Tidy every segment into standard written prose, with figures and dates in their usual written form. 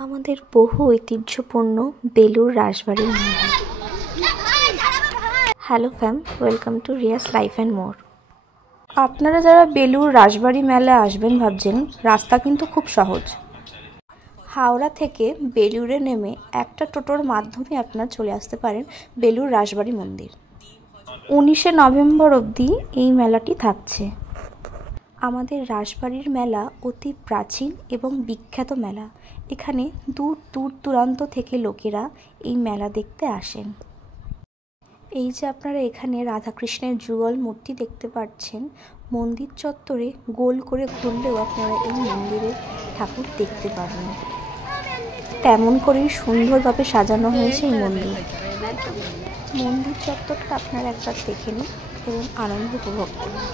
আমাদের বহু ঐতিহ্যপূর্ণ বেলুড় রাসবাড়ির মেলা। Hello fam, welcome to Riya's life and more. আপনারা যারা বেলুড় রাসবাড়ি মেলায় আসবেন ভাবছেন, রাস্তা কিন্তু খুব সহজ। হাওড়া থেকে বেলুড়ে নেমে একটা টোটোর মাধ্যমে আপনারা চলে আসতে পারেন বেলুড় রাসবাড়ি মন্দির। 19শে নভেম্বর অবধি এই মেলাটি থাকছে। আমাদের রাসবাড়ির মেলা অতি প্রাচীন এবং বিখ্যাত মেলা। এখানে দূর দূর দূরান্ত থেকে লোকেরা এই মেলা দেখতে আসেন। এই যে আপনারা এখানে রাধাকৃষ্ণের যুগল মূর্তি দেখতে পাচ্ছেন, মন্দির চত্বরে গোল করে ঘুরলেও আপনারা এই মন্দিরের ঠাকুর দেখতে পাবেন। তেমন করেই সুন্দরভাবে সাজানো হয়েছে এই মন্দির। মন্দির চত্বরটা আপনারা একবার দেখে নিন এবং আনন্দ উপভোগ করুন।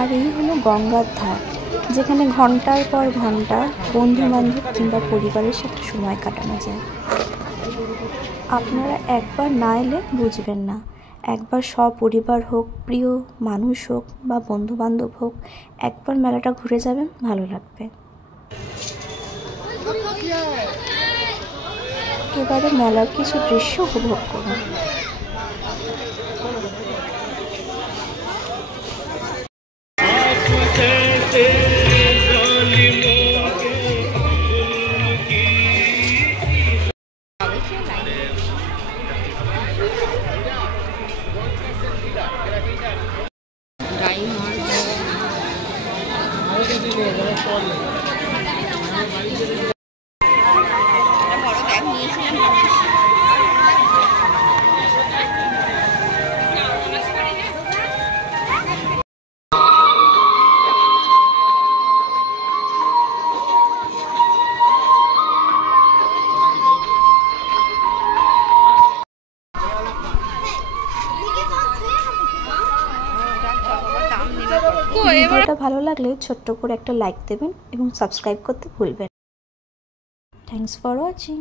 আর এই হলো গঙ্গার ধার, যেখানে ঘন্টার পর ঘন্টা বন্ধু বান্ধব কিংবা পরিবারের সাথে সময় কাটানো যায়। আপনারা একবার না এলে বুঝবেন না। একবার সপরিবার হোক, প্রিয় মানুষ হোক বা বন্ধু বান্ধব হোক, একবার মেলাটা ঘুরে যাবেন, ভালো লাগবে। এবারে মেলার কিছু দৃশ্য উপভোগ করুন। ভিডিওটা ভালো লাগলে ছোট্ট করে একটা লাইক দেবেন এবং সাবস্ক্রাইব করতে ভুলবেন। Thanks for watching.